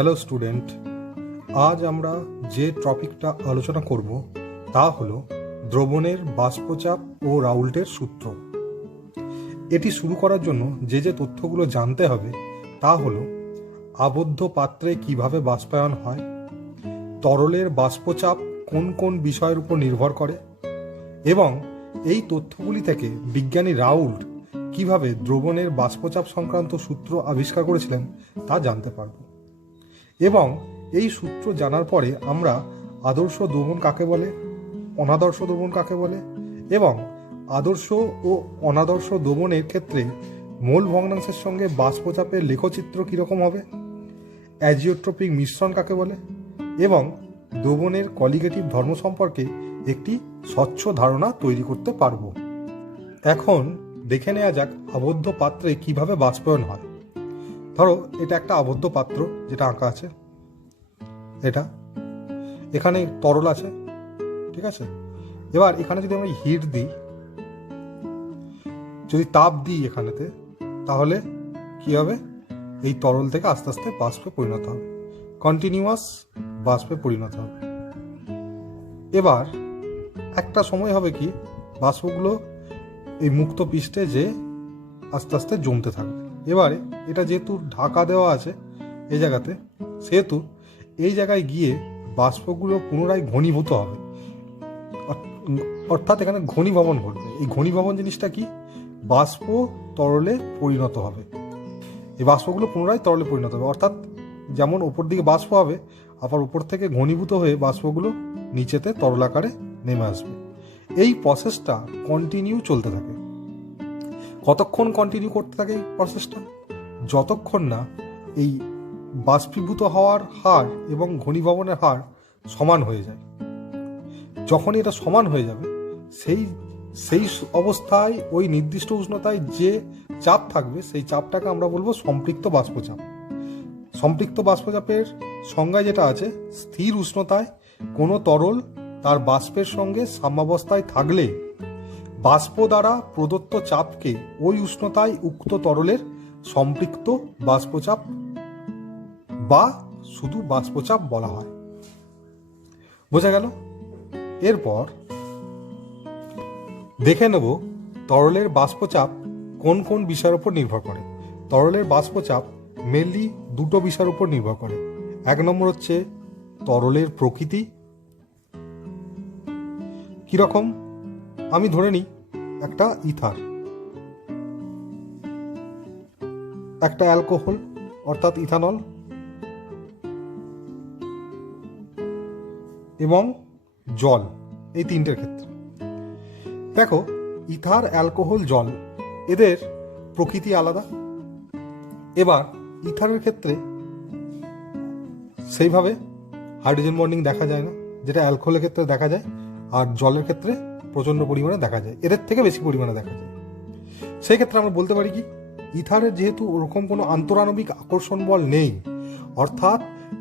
Hello student, আজ আমরা যে টপিকটা আলোচনা করব তা হলো দ্রবণের বাষ্পচাপ ও রাউল্টের সূত্র। এটি শুরু করার জন্য যে তথ্যগুলো জানতে হবে তা হলো আবদ্ধ পাত্রে কিভাবে বাষ্পায়ন হয়, তরলের বাষ্পচাপ কোন কোন বিষয়ের উপর নির্ভর করে এবং এই তথ্যগুলি থেকে বিজ্ঞানী রাউল্ট কিভাবে দ্রবণের বাষ্পচাপ সংক্রান্ত সূত্র আবিষ্কার করেছিলেন তা জানতে পারব। এবং এই সূত্র জানার পরে আমরা আদর্শ দ্রবণ কাকে বলে, অনাদর্শ দ্রবণ কাকে বলে এবং আদর্শ ও অনাদর্শ দ্রবণের ক্ষেত্রে মোল ভগ্নাংশের সঙ্গে বাষ্পচাপের লেখচিত্র কীরকম হবে, অ্যাজিওট্রপিক মিশ্রণ কাকে বলে এবং দ্রবণের কলিগেটিভ ধর্ম সম্পর্কে একটি স্বচ্ছ ধারণা তৈরি করতে পারব। এখন দেখে নেওয়া যাক আবদ্ধ পাত্রে কিভাবে বাষ্পায়ন হয়। ধরো এটা একটা আবদ্ধ পাত্র যেটা আঁকা আছে, এখানে তরল আছে, ঠিক আছে। এবার এখানে যদি আমরা হিট দিই, যদি তাপ দিই এখানেতে, তাহলে কি হবে, এই তরল থেকে আস্তে আস্তে বাষ্পে পরিণত হবে, কন্টিনিউয়াস বাষ্পে পরিণত হবে। এবার একটা সময় হবে কি, বাষ্পগুলো এই মুক্ত পৃষ্ঠে যে আস্তে আস্তে জমতে থাকবে। এবারে এটা যেহেতু ঢাকা দেওয়া আছে এই জায়গাতে, সেহেতু এই জায়গায় গিয়ে বাষ্পগুলো পুনরায় ঘনীভূত হবে, অর্থাৎ এখানে ঘনীভবন ঘটবে। এই ঘনীভবন জিনিসটা কি, বাষ্প তরলে পরিণত হবে। এই বাষ্পগুলো পুনরায় তরলে পরিণত হবে, অর্থাৎ যেমন ওপর দিকে বাষ্প হবে, আবার উপর থেকে ঘনীভূত হয়ে বাষ্পগুলো নিচেতে তরল আকারে নেমে আসবে। এই প্রসেসটা কন্টিনিউ চলতে থাকে। কতক্ষণ কন্টিনিউ করতে থাকে এই প্রসেসটা? যতক্ষণ না এই বাষ্পীভূত হওয়ার হার এবং ঘনীভবনের হার সমান হয়ে যায়। যখন এটা সমান হয়ে যাবে, সেই অবস্থায় ওই নির্দিষ্ট উষ্ণতায় যে চাপ থাকবে সেই চাপটাকে আমরা বলবো সম্পৃক্ত বাষ্পচাপ। সম্পৃক্ত বাষ্পচাপের সংজ্ঞা যেটা আছে, স্থির উষ্ণতায় কোনো তরল তার বাষ্পের সঙ্গে সাম্যাবস্থায় থাকলে বাষ্প দ্বারা প্রদত্ত চাপকে ওই উষ্ণতায় উক্ত তরলের সম্পৃক্ত বাষ্পচাপ বা শুধু বাষ্পচাপ বলা হয়। বোঝা গেল? এরপর দেখে নেব তরলের বাষ্পচাপ কোন কোন বিষয়ের উপর নির্ভর করে। তরলের বাষ্পচাপ মেনলি দুটো বিষয়ের উপর নির্ভর করে। এক নম্বর হচ্ছে তরলের প্রকৃতি কিরকম। আমি ধরে নিই একটা ইথার, একটা অ্যালকোহল অর্থাৎ ইথানল এবং জল, এই তিনটের ক্ষেত্রে দেখো ইথার, অ্যালকোহল, জল এদের প্রকৃতি আলাদা। এবার ইথারের ক্ষেত্রে সেইভাবে হাইড্রোজেন বন্ডিং দেখা যায় না, যেটা অ্যালকোহলের ক্ষেত্রে দেখা যায়, আর জলের ক্ষেত্রে প্রচণ্ড পরিমাণে দেখা যায়, এদের থেকে বেশি পরিমাণে দেখা যায়। সেই ক্ষেত্রে আমরা বলতে পারি কি, ইথারের যেহেতু ওরকম কোনো আন্তরাণবিক আকর্ষণ বল নেই, অর্থাৎ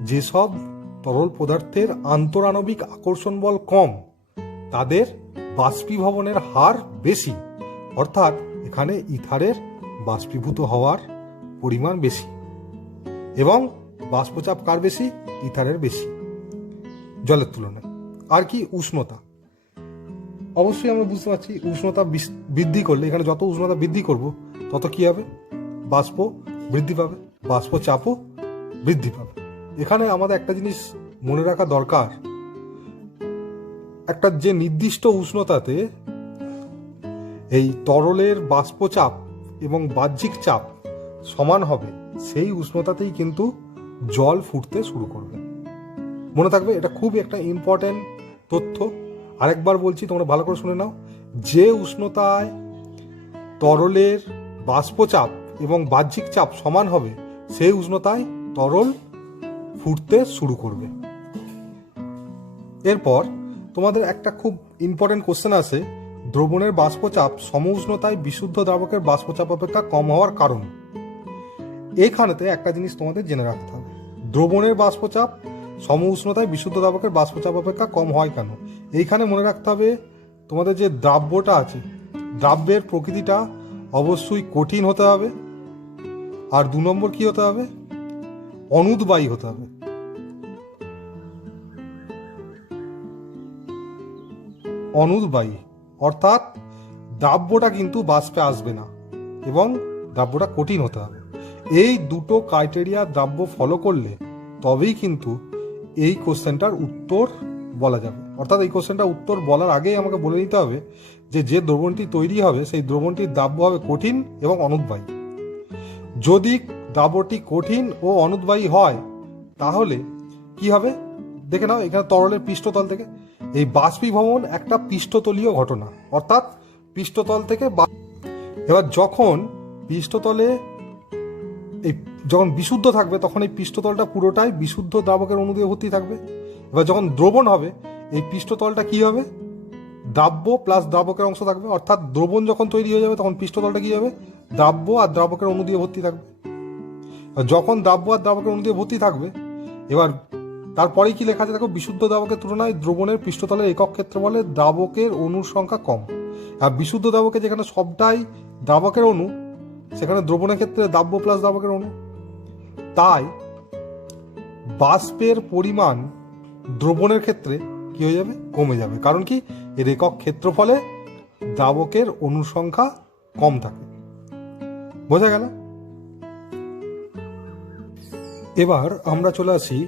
যেসব তরল পদার্থের আন্তরাণবিক আকর্ষণ বল কম তাদের বাষ্পীভবনের হার বেশি, অর্থাৎ এখানে ইথারের বাষ্পীভূত হওয়ার পরিমাণ বেশি এবং বাষ্পচাপ কার বেশি, ইথারের বেশি জলের তুলনায়। আর কি, উষ্ণতা। অবশ্যই আমরা বুঝতে পারছি উষ্ণতা বৃদ্ধি করলে, এখানে যত উষ্ণতা বৃদ্ধি করব তত কি হবে, বাষ্প বৃদ্ধি পাবে, বাষ্পচাপও বৃদ্ধি পাবে। এখানে আমাদের একটা জিনিস মনে রাখা দরকার, একটা যে নির্দিষ্ট উষ্ণতাতে এই তরলের বাষ্পচাপ এবং বাহ্যিক চাপ সমান হবে, সেই উষ্ণতাতেই কিন্তু জল ফুটতে শুরু করবে। মনে থাকবে, এটা খুব একটা ইম্পর্টেন্ট তথ্য। আরেকবার বলছি, তোমরা ভালো করে শুনে নাও। যে উষ্ণতায় তরলের বাষ্পচাপ এবং বাহ্যিক চাপ সমান হবে, সেই উষ্ণতায় তরল ফুটতে শুরু করবে। এরপর তোমাদের একটা খুব ইম্পর্টেন্ট কোশ্চেন আছে, দ্রবণের বাষ্পচাপ সম উষ্ণতায় বিশুদ্ধ দ্রাবকের বাষ্পচাপ অপেক্ষা কম হওয়ার কারণ। এইখানেতে একটা জিনিস তোমাদের জেনে রাখতে হবে, দ্রবণের বাষ্পচাপ সম উষ্ণতায় বিশুদ্ধ দ্রাবকের বাষ্পচাপ অপেক্ষা কম হয় কেন। এইখানে মনে রাখতে হবে তোমাদের যে দ্রাব্যটা আছে, দ্রাব্যের প্রকৃতিটা অবশ্যই কঠিন হতে হবে। আর দু নম্বর কি হতে হবে, অনুদ্বায়ী হতে হবে। অনুদ্বায়ী অর্থাৎ দ্রাব্যটা কিন্তু বাষ্পে আসবে না এবং দ্রাব্যটা কঠিন হতে হবে। এই দুটো ক্রাইটেরিয়া দ্রাব্য ফলো করলে তবেই কিন্তু এই কোশ্চেনটার উত্তর বলা যাবে। অর্থাৎ এই কোশ্চেনটার উত্তর বলার আগেই আমাকে বলে নিতে হবে যে দ্রবণটি তৈরি হবে সেই দ্রবণটির দ্রাব্য হবে কঠিন এবং অনুদ্বায়ী। যদি দ্রাব্যটি কঠিন ও অনুদ্বায়ী হয় তাহলে কি হবে দেখে নাও। এখানে তরলের পৃষ্ঠতল থেকে এই বাষ্পীভবন একটা পৃষ্ঠতলীয় ঘটনা, অর্থাৎ পৃষ্ঠতল থেকে এবার যখন পৃষ্ঠতলে যখন বিশুদ্ধ থাকবে তখন এই পৃষ্ঠতলটা পুরোটাই বিশুদ্ধ দ্রাবকের অণু দিয়ে ভর্তি থাকবে। এবার যখন দ্রবণ হবে এই পৃষ্ঠতলটা কি হবে, দ্রাব্য প্লাস দ্রাবকের অংশ থাকবে। অর্থাৎ দ্রবণ যখন তৈরি হয়ে যাবে তখন পৃষ্ঠতলটা কি হবে, দ্রাব্য আর দ্রাবকের অণু দিয়ে ভর্তি থাকবে। যখন দ্রাব্য আর দ্রাবকের অণু দিয়ে ভর্তি থাকবে এবার তারপরেই কি লেখা আছে দেখো, বিশুদ্ধ দ্রাবকের তুলনায় দ্রবণের পৃষ্ঠতলের একক ক্ষেত্রফলে দ্রাবকের অণুর সংখ্যা কম। আর বিশুদ্ধ দ্রাবকে যেখানে সবটাই দ্রাবকের অণু সেখানে দ্রবণের ক্ষেত্রে দ্রাব্য প্লাস দ্রাবকের অণু। তাই বাষ্পের পরিমাণ দ্রবণের ক্ষেত্রে কি হয়ে যাবে, কমে যাবে। কারণ কি, এর একক ক্ষেত্রফলে দ্রাবকের অণুর সংখ্যা কম থাকে। বোঝা গেল? এবার আমরা চলে আসি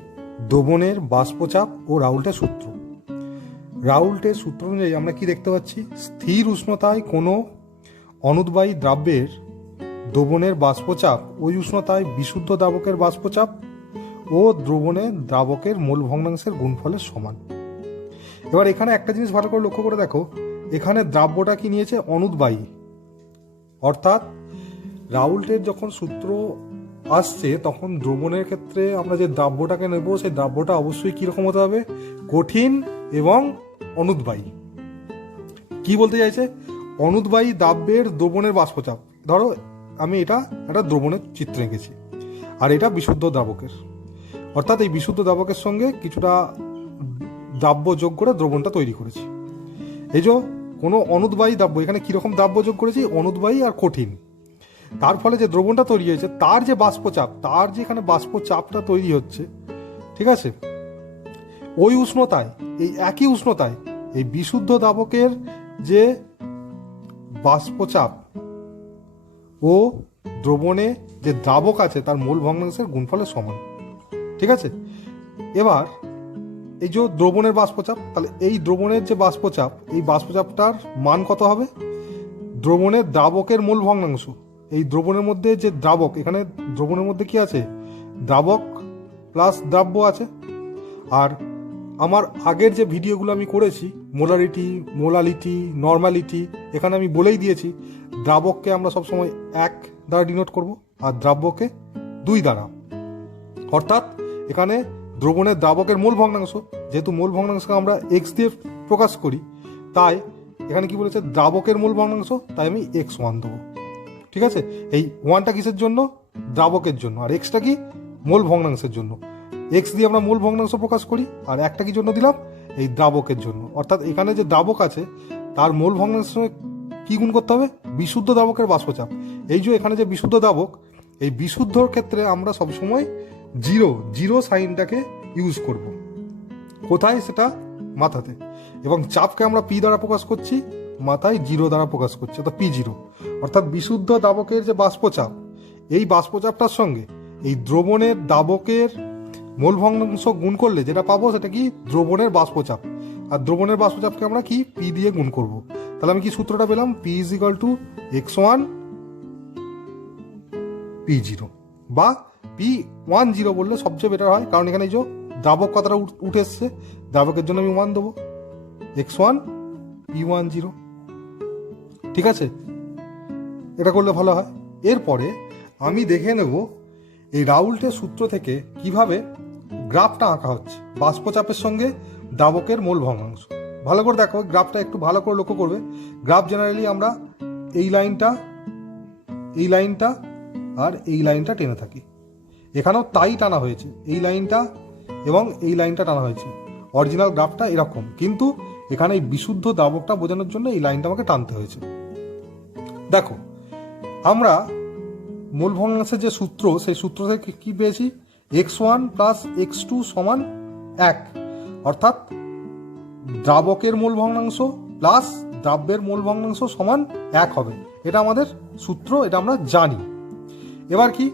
দ্রবণের বাষ্পচাপ ও রাউল্টের সূত্র। রাউল্টের সূত্র অনুযায়ী আমরা কি দেখতে পাচ্ছি, স্থির উষ্ণতায় কোনো অনুদ্বায়ী দ্রাব্যের দ্রবণের বাষ্পচাপ ওই উষ্ণতায় বিশুদ্ধ দ্রাবকের বাষ্পচাপ ও দ্রবণে দ্রাবকের মোল ভগ্নাংশের গুণফলের সমান। এবার এখানে একটা জিনিস ভালো করে লক্ষ্য করে দেখো, এখানে দ্রাব্যটা কি নিয়েছে, অনুদ্বায়ী। অর্থাৎ রাউল্টের যখন সূত্র আসছে তখন দ্রবণের ক্ষেত্রে আমরা যে দ্রাব্যটাকে নেব সেই দ্রাব্যটা অবশ্যই কিরকম হতে হবে, কঠিন এবং অনুদ্বায়ী। কি বলতে চাইছে, অনুদ্বায়ী দ্রাব্যের দ্রবণের বাষ্পচাপ, ধরো আমি এটা একটা দ্রবণের চিত্র এঁকেছি আর এটা বিশুদ্ধ দ্রাবকের, অর্থাৎ এই বিশুদ্ধ দ্রাবকের সঙ্গে কিছুটা দ্রাব্য যোগ করে দ্রবণটা তৈরি করেছি। এই যে কোনো অনুদ্বায়ী দ্রাব্য, এখানে কিরকম দ্রাব্য যোগ করেছি, অনুদ্বায়ী আর কঠিন। তার ফলে যে দ্রবণটা তৈরি হয়েছে তার যে বাষ্পচাপ, তার যে এখানে বাষ্পচাপটা তৈরি হচ্ছে, ঠিক আছে, ওই উষ্ণতায়, এই একই উষ্ণতায় এই বিশুদ্ধ দ্রাবকের যে বাষ্পচাপ ও দ্রবণে যে দ্রাবক আছে তার মোল ভগ্নাংশের গুণফলের সমান। ঠিক আছে, এবার এই যে দ্রবণের বাষ্পচাপ, তাহলে এই দ্রবণের যে বাষ্পচাপ, এই বাষ্পচাপটার মান কত হবে, দ্রবণের দ্রাবকের মোল ভগ্নাংশ। এই দ্রবণের মধ্যে যে দ্রাবক, এখানে দ্রবণের মধ্যে কি আছে, দ্রাবক প্লাস দ্রাব্য আছে। আর আমার আগের যে ভিডিওগুলো আমি করেছি, মোলারিটি, মোলালিটি, নর্মালিটি, এখানে আমি বলেই দিয়েছি দ্রাবককে আমরা সবসময় 1 দ্বারা ডিনোট করব আর দ্রাব্যকে 2 দ্বারা। অর্থাৎ এখানে দ্রবণের দ্রাবকের মূল ভগ্নাংশ, যেহেতু মূল ভগ্নাংশকে আমরা x দিয়ে প্রকাশ করি, তাই এখানে কি বলেছে, দ্রাবকের মূল ভগ্নাংশ, তাই আমি x1 দেবো। ঠিক আছে, এই 1টা কিসের জন্য, দ্রাবকের জন্য, আর xটা কি, মূল ভগ্নাংশের জন্য। x দিয়ে আমরা মূল ভগ্নাংশ প্রকাশ করি আর একটা কি জন্য দিলাম, এই দ্রাবকের জন্য। অর্থাৎ এখানে যে দ্রাবক আছে তার মূল ভগ্নাংশের সঙ্গে কি গুণ করতে হবে, বিশুদ্ধ দ্রাবকের বাষ্পচাপ। এই যে এখানে যে বিশুদ্ধ দ্রাবক, এই বিশুদ্ধর ক্ষেত্রে আমরা সবসময় জিরো সাইনটাকে ইউজ করব। কোথায়, সেটা মাথাতে, এবং চাপকে আমরা পি দ্বারা প্রকাশ করছি, মাথায় 0 দ্বারা প্রকাশ করছি, অর্থাৎ P0। অর্থাৎ বিশুদ্ধ দ্রাবকের যে বাষ্পচাপ, এই বাষ্পচাপটার সঙ্গে এই দ্রবণের দ্রাবকের মোল ভগ্নাংশ গুণ করলে যেটা পাবো সেটা কি, দ্রবণের বাষ্পচাপ। আর দ্রবণের বাষ্পচাপকে আমরা কি, পি দিয়ে গুণ করব। তাহলে আমি কি সূত্রটা পেলাম, P = x1 P0, বা P10 বললে সবচেয়ে বেটার হয়, কারণ এখানে এই যে দ্রাবক কথাটা উঠে এসছে, দ্রাবকের জন্য আমি 1 দেবো, x1 P10। ঠিক আছে, এটা করলে ভালো হয়। এরপরে আমি দেখে নেব এই রাউল্টের সূত্র থেকে কিভাবে গ্রাফটা আঁকা হচ্ছে বাষ্পচাপের সঙ্গে দ্রাবকের মোল ভগ্নাংশ। ভালো করে দেখো, গ্রাফটা একটু ভালো করে লক্ষ্য করবে। গ্রাফ জেনারেলি আমরা এই লাইনটা আর এই লাইনটা টেনে থাকি, এখানেও তাই টানা হয়েছে, এই লাইনটা এবং এই লাইনটা টানা হয়েছে। অরিজিনাল গ্রাফটা এরকম, কিন্তু এখানে এই বিশুদ্ধ দ্রাবকটা বোঝানোর জন্য এই লাইনটা আমাকে টানতে হয়েছে। দেখো, আমরা মূল ভগ্নাংশের যে সূত্র, সেই সূত্র থেকে কি পেয়েছি, x1 প্লাস x2 সমান 1, অর্থাৎ দ্রাবকের মোল ভগ্নাংশ প্লাস দ্রাব্যের মোল ভগ্নাংশ সমান 1 হবে। এটা আমাদের সূত্র, এটা আমরা জানি। এবার কি,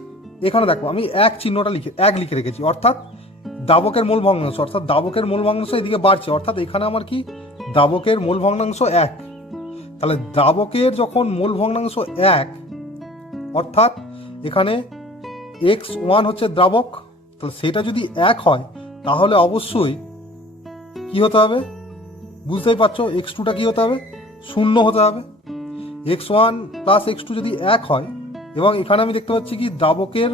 এখানে দেখো আমি এক চিহ্নটা লিখে রেখেছি, অর্থাৎ দ্রাবকের মোল ভগ্নাংশ, অর্থাৎ দ্রাবকের মোল ভগ্নাংশ এদিকে বাড়ছে, অর্থাৎ এখানে আমার কি দ্রাবকের মোল ভগ্নাংশ 1। তাহলে দ্রাবকের যখন মোল ভগ্নাংশ 1, অর্থাৎ এখানে x1 হচ্ছে দ্রাবক, তাহলে সেটা যদি 1 হয় তাহলে অবশ্যই কি হতে হবে, বুঝতেই পারছো, x2টা কি হতে হবে, 0 হতে হবে। x1 প্লাস x2 যদি 1 হয়, এবং এখানে আমি দেখতে পাচ্ছি কি দ্রাবকের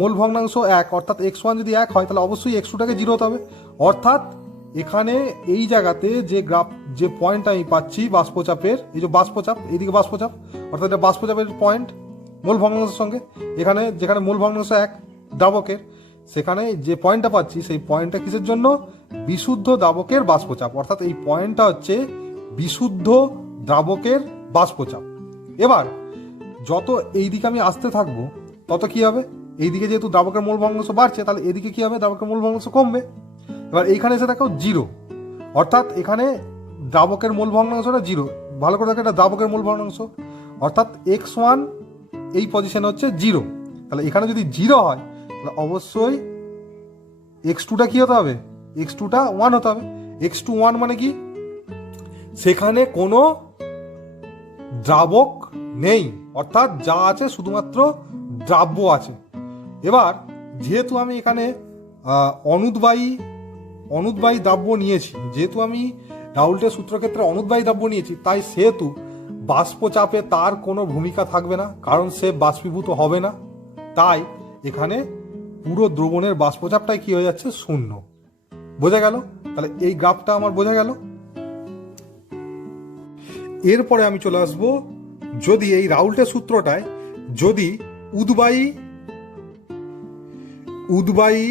মোল ভগ্নাংশ 1, অর্থাৎ x1 যদি 1 হয় তাহলে অবশ্যই x2টাকে 0 হতে হবে। অর্থাৎ এখানে এই জায়গাতে যে পয়েন্ট আমি পাচ্ছি বাষ্পচাপের, এই যে বাষ্পচাপ, এইদিকে বাষ্পচাপ, অর্থাৎ এটা বাষ্পচাপের পয়েন্ট মোল ভগ্নাংশের সঙ্গে, এখানে যেখানে মোল ভগ্নাংশ 1 দ্রাবকের, সেখানে যে পয়েন্টটা পাচ্ছি সেই পয়েন্টটা কিসের জন্য, বিশুদ্ধ দ্রাবকের বাষ্পচাপ, অর্থাৎ এই পয়েন্টটা হচ্ছে বিশুদ্ধ দ্রাবকের বাষ্পচাপ। এবার যত এই দিকে আমি আসতে থাকবো তত কি হবে, এইদিকে যেহেতু দ্রাবকের মোল ভগ্নাংশ বাড়ছে, তাহলে এদিকে কি হবে, দ্রাবকের মোল ভগ্নাংশ কমবে। এবার এইখানে এসে দেখো 0, অর্থাৎ এখানে দ্রাবকের মোল ভগ্নাংশটা 0, ভালো করে দেখো এটা দ্রাবকের মোল ভগ্নাংশ, অর্থাৎ x1 এই পজিশনে হচ্ছে 0। তাহলে এখানে যদি 0 হয় তাহলে অবশ্যই x2টা কি হতে হবে, x2টা 1 হতে হবে। x2 1 মানে কি, সেখানে কোনো দ্রাবক নেই, অর্থাৎ যা আছে শুধুমাত্র দ্রাব্য আছে। এবার যেহেতু আমি এখানে অনুদ্বায়ী দ্রাব্য নিয়েছি, যেহেতু আমি রাউল্টের সূত্রক্ষেত্রে অনুদ্বায়ী দ্রাব্য নিয়েছি, তাই সেহেতু বাষ্পচাপে তার কোনো ভূমিকা থাকবে না, কারণ সে বাষ্পীভূত হবে না। তাই এখানে পুরো দ্রবণের বাষ্পচাপটাই কি হয়ে যাচ্ছে, 0। বোঝা গেল? তাহলে এই গ্রাফটা আমার বোঝা গেল। এরপরে আমি চলে আসব, যদি এই রাউল্টের সূত্রটায় যদি উদ্বায়ী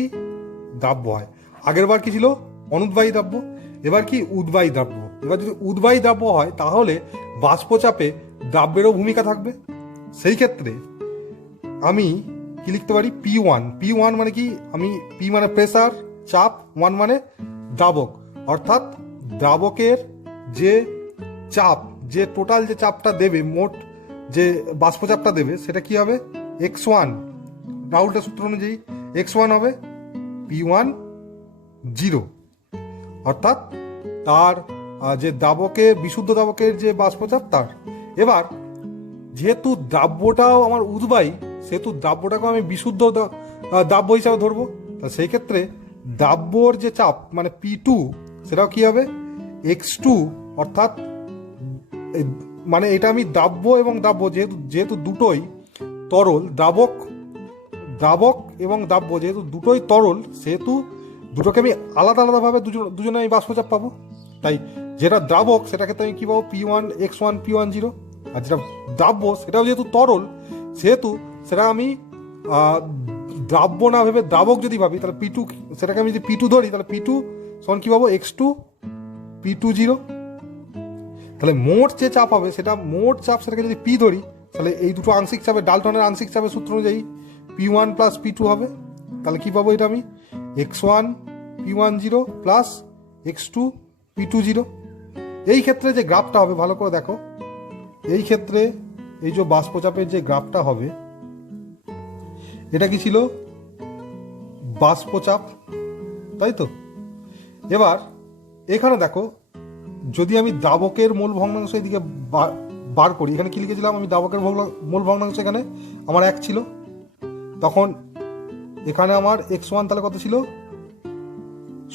দ্রাব্য হয়, আগের বার কি ছিল, অনুদ্বায়ী দ্রাব্য, এবার কি উদ্বায়ী দ্রাব্য। এবার যদি উদ্বায়ী দ্রাব্য হয় তাহলে বাষ্পচাপে দ্রাব্যেরও ভূমিকা থাকবে। সেই ক্ষেত্রে আমি কি লিখতে পারি, P1 মানে কি, আমি P মানে প্রেসার, চাপ, 1 মানে দ্রাবক, অর্থাৎ দ্রাবকের যে চাপ, যে টোটাল যে চাপটা দেবে, মোট যে বাষ্পচাপটা দেবে, সেটা কি হবে, x1, রাউল্টের সূত্র অনুযায়ী x1 হবে P1 0, অর্থাৎ তার যে দ্রাবকের, বিশুদ্ধ দ্রাবকের যে বাষ্পচাপ তার। এবার যেহেতু দ্রাব্যটাও আমার উদ্বায়ী, সেহেতু দ্রাব্যটাকেও আমি বিশুদ্ধ দ্রাব্য হিসাবে ধরবো। তা সেই ক্ষেত্রে দ্রাব্যর যে চাপ মানে P2, সেটাও কি হবে x2, অর্থাৎ মানে এটা আমি দ্রাব্য এবং দ্রাব্য, যেহেতু দুটোই তরল, দ্রাবক এবং দ্রাব্য যেহেতু দুটোই তরল, সেহেতু দুটোকে আমি আলাদাভাবে দুজনে আমি বাষ্পচাপ পাবো। তাই যেটা দ্রাবক সেটা ক্ষেত্রে আমি কি পাবো, P1 x1 P1 0, আর যেটা দ্রাব্য সেটাও যেহেতু তরল, সেহেতু সেটা আমি দ্রাব্য না ভেবে দ্রাবক যদি ভাবি, তাহলে P2, সেটাকে আমি যদি P2 ধরি, তাহলে P2 সমান কি পাবো, x2 P2 0। তাহলে মোট যে চাপ হবে, সেটাকে যদি P ধরি, তাহলে এই দুটো আংশিক চাপে, ডালটনের আংশিক চাপের সূত্র অনুযায়ী P1 প্লাস P2 হবে। তাহলে কি পাবো, এটা আমি x1 P1 0 plus x2 P2 0। এই ক্ষেত্রে যে গ্রাফটা হবে, ভালো করে দেখো, এই ক্ষেত্রে এই যে বাষ্পচাপের যে গ্রাফটা হবে, এটা কি ছিল, বাষ্পচাপ, তাই তো। এবার এখানে দেখো, যদি আমি দ্রাবকের মোল ভগ্নাংশ এদিকে বার করি, এখানে কি লিখেছিলাম আমি, দ্রাবকের মোল ভগ্নাংশ এখানে আমার 1 ছিল, তখন এখানে আমার x1 তাহলে কত ছিল,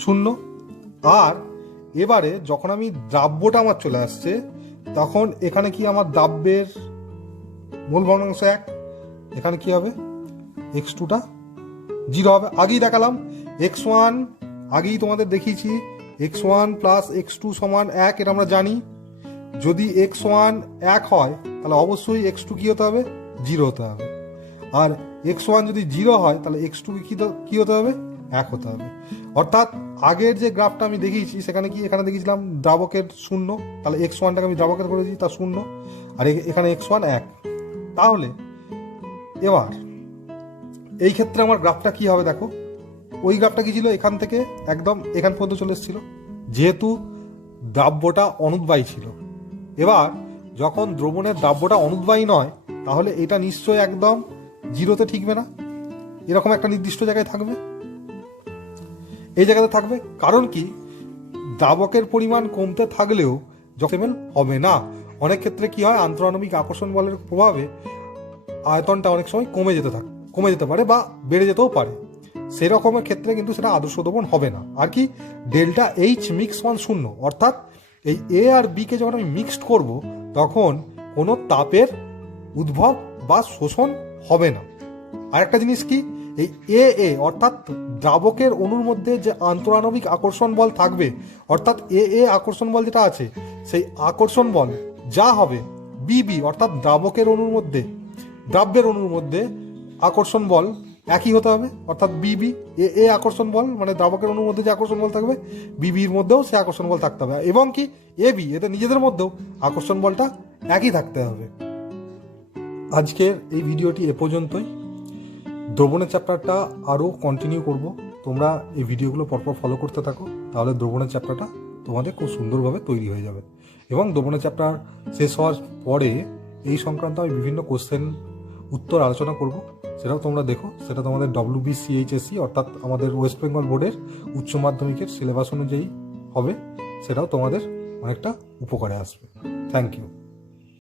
0। আর এবারে যখন আমি দ্রাব্যটা আমার চলে আসছে, তখন এখানে কি আমার দ্রাব্যের মোল ভগ্নাংশ 1, এখানে কি হবে, x2টা 0 হবে। আগেই দেখালাম x1, আগেই তোমাদের দেখিয়েছি x1 প্লাস x2 সমান 1, এটা আমরা জানি। যদি x1 1 হয় তাহলে অবশ্যই x2 কি হতে হবে, 0 হতে হবে। আর x1 যদি 0 হয় তাহলে x2 কি হতে হবে, 1 হতে হবে। অর্থাৎ আগের যে গ্রাফটা আমি দেখিয়েছি, সেখানে কি, এখানে দেখিয়েছিলাম দ্রাবকের 0, তাহলে x1টাকে আমি দ্রাবকের করেছি, তা 0, আর এখানে x1 1। তাহলে এবার এই ক্ষেত্রে আমার গ্রাফটা কি হবে দেখো, ওই গ্রাফটা কি ছিল, এখান থেকে একদম এখান পর্যন্ত চলে এসেছিল, যেহেতু দ্রাব্যটা অনুদ্বায়ী ছিল। এবার যখন দ্রবণের দ্রাব্যটা অনুদ্বায়ী নয়, তাহলে এটা নিশ্চয়ই একদম জিরোতে ঠিকবে না, এরকম একটা নির্দিষ্ট জায়গায় থাকবে, এই জায়গাতে থাকবে। কারণ কি, দ্রাবকের পরিমাণ কমতে থাকলেও যখন হবে না, অনেক ক্ষেত্রে কি হয়, আন্তঃআণবিক আকর্ষণ বলের প্রভাবে আয়তনটা অনেক সময় কমে যেতে পারে বা বেড়ে যেতেও পারে। সেরকমের ক্ষেত্রে কিন্তু সেটা আদর্শ দ্রবণ হবে না। আর কি, ডেল্টা এইচ মিক্স মান 0, অর্থাৎ এই এ আর বি কে যখন আমি মিক্সড করব, তখন কোনো তাপের উদ্ভব বা শোষণ হবে না। আর একটা জিনিস কি, এই এ অর্থাৎ দ্রাবকের অণুর মধ্যে যে আন্তঃআণবিক আকর্ষণ বল থাকবে, অর্থাৎ এ আকর্ষণ বল যেটা আছে, সেই আকর্ষণ বল যা হবে বিবি অর্থাৎ দ্রাবকের অণুর মধ্যে, দ্রাব্যের অণুর মধ্যে আকর্ষণ বল একই হতে হবে, অর্থাৎ বিবি এ আকর্ষণ বল মানে দ্রাবকের অণুর মধ্যে যে আকর্ষণ বল থাকবে, বিবির মধ্যেও সে আকর্ষণ বল থাকতে হবে, এবং কি এ বি এদের নিজেদের মধ্যেও আকর্ষণ বলটা একই থাকতে হবে। আজকের এই ভিডিওটি এ পর্যন্তই। দ্রবণের চ্যাপ্টারটা আরও কন্টিনিউ করব, তোমরা এই ভিডিওগুলো পরপর ফলো করতে থাকো, তাহলে দ্রবণের চ্যাপ্টারটা তোমাদের খুব সুন্দরভাবে তৈরি হয়ে যাবে। এবং দ্রবণের চ্যাপ্টার শেষ হওয়ার পরে এই সংক্রান্ত আমি বিভিন্ন কোশ্চেন উত্তর আলোচনা করব, সেটাও তোমরা দেখো। সেটা তোমাদের WBCHSE অর্থাৎ আমাদের ওয়েস্ট বেঙ্গল বোর্ডের উচ্চ মাধ্যমিকের সিলেবাস অনুযায়ী হবে, সেটাও তোমাদের অনেকটা উপকারে আসবে। Thank you.